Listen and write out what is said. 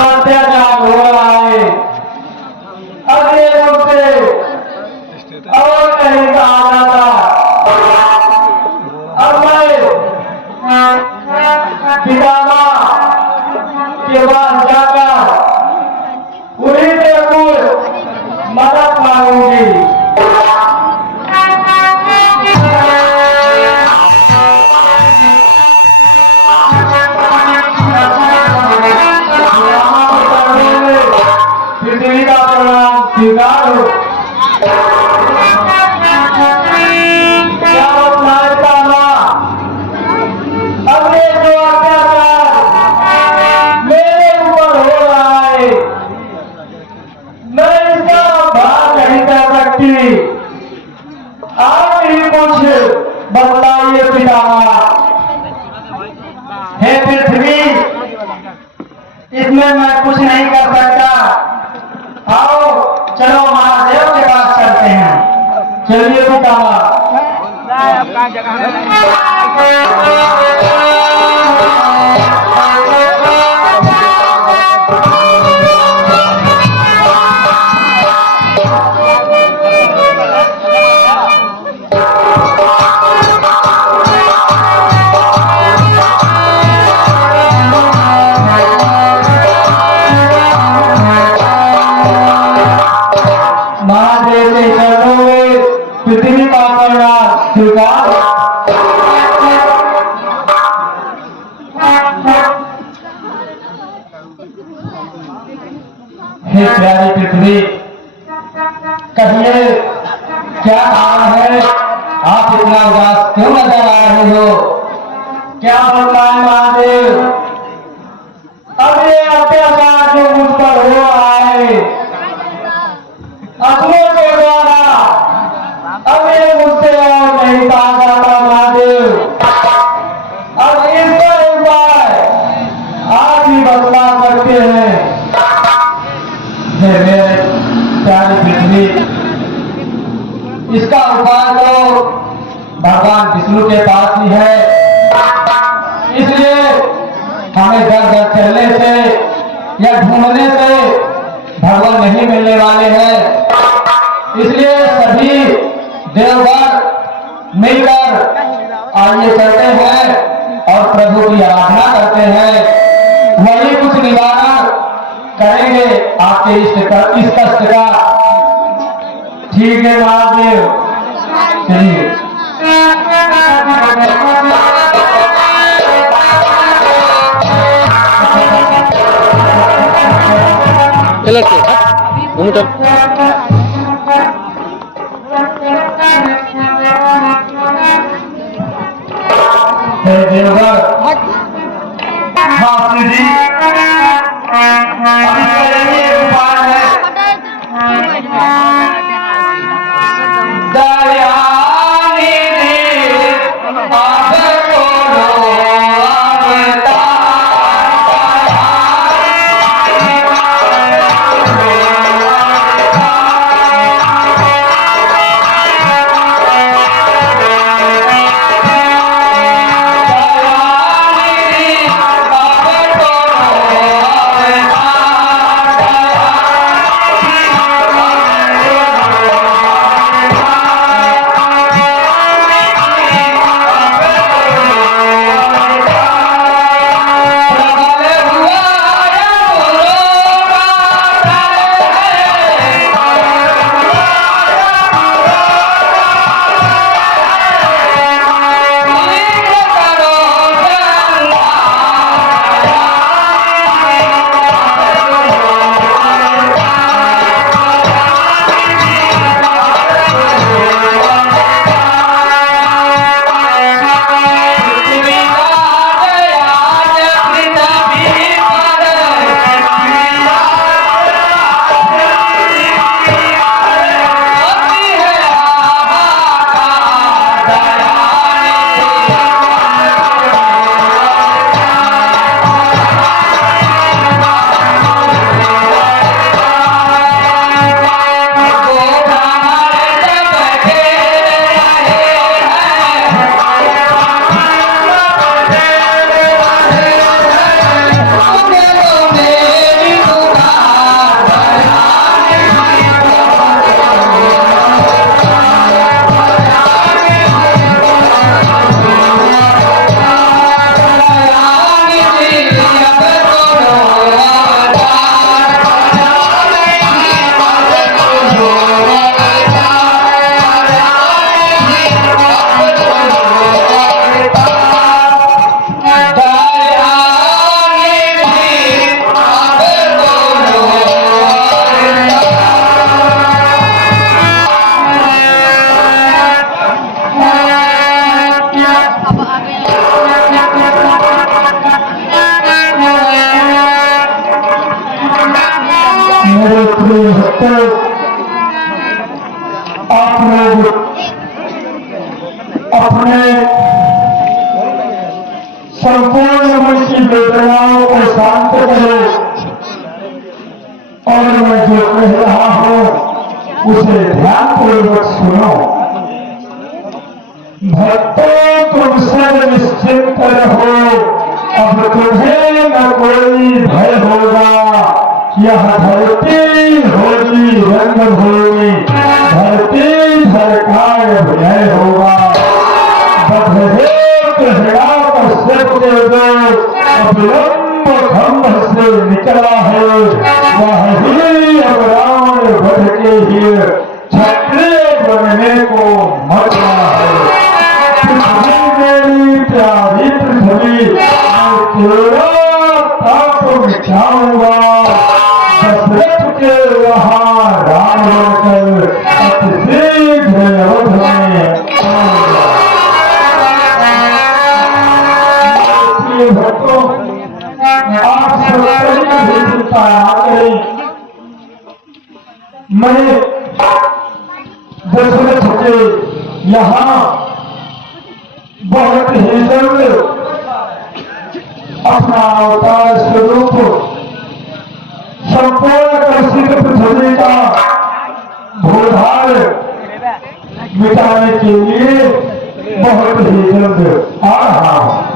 अत्याचार हो रहा है। अब ये मुझसे और कहीं कहा जाता, अब मैं पितामह के पास जाकर उन्हीं से कुछ मदद मांगूंगी। पृथ्वी का प्रणाम स्वीकार हो। क्या अपनाता मां, अब ये जो अत्याचार मेरे ऊपर हो रहा है, मैं इसका भार नहीं कर सकती। आप ही कुछ बतलाइए पितामह। हे पृथ्वी, इसमें मैं कुछ नहीं कर सकता। आओ चलो महादेव के पास चलते हैं। चलिए पितामह। महादेव के चरणों में पृथ्वी का प्रणाम स्वीकार। हे प्यारी पृथ्वी, कहिए क्या हाल है? आप इतना उदास क्यों नजर आ रहे हो? क्या बताएं महादेव, अब ये अत्याचार जो मुझ पर हो रहा है अपनों के द्वारा, अब ये मुझसे और नहीं कहा जाता महादेव। अब इसका उपाय आप ही बतला सकते हैं। हे मेरे प्यारी पृथ्वी, इसका उपाय तो भगवान विष्णु के पास ही है। इसलिए हमें दर दर चलने से या ढूंढने से भगवान नहीं मिलने वाले हैं। इसलिए सभी देवगण मिलकर आइए चलते हैं और प्रभु की आराधना करते हैं। वही कुछ निवारण करेंगे आपके इस कष्ट का। ठीक है महादेव, चलिए। महाश्री जी, उपाय है भक्तों, आप लोग अपने संपूर्ण मन की वेदनाओं को शांत करो और मैं जो कह रहा हूं उसे ध्यानपूर्वक सुनो। भक्तों, तुम सब निश्चिंत रहो, अब तुम्हें न कोई भय होगा। यह धरती होगी रंगभूमि, धरती धरकाय भय होगा। अविलंब खंभ से निकला है, वह ही अब रावण वध के ही क्षत्रिय बनने को मर रहा है। पृथ्वी मेरी प्यारी पृथ्वी, मैं तेरा ताप मिटाऊंगा। दशरथ के वहां राम बनकर अति शीघ्र अवध में भक्तों, आप सब चिंता करें। मैं दशरथ के यहाँ बहुत ही जल्द अपना अवतार स्वरूप संपूर्ण प्रसिद्ध पृथ्वी का भूभार मिटाने के लिए बहुत ही जल्द आ रहा हूं।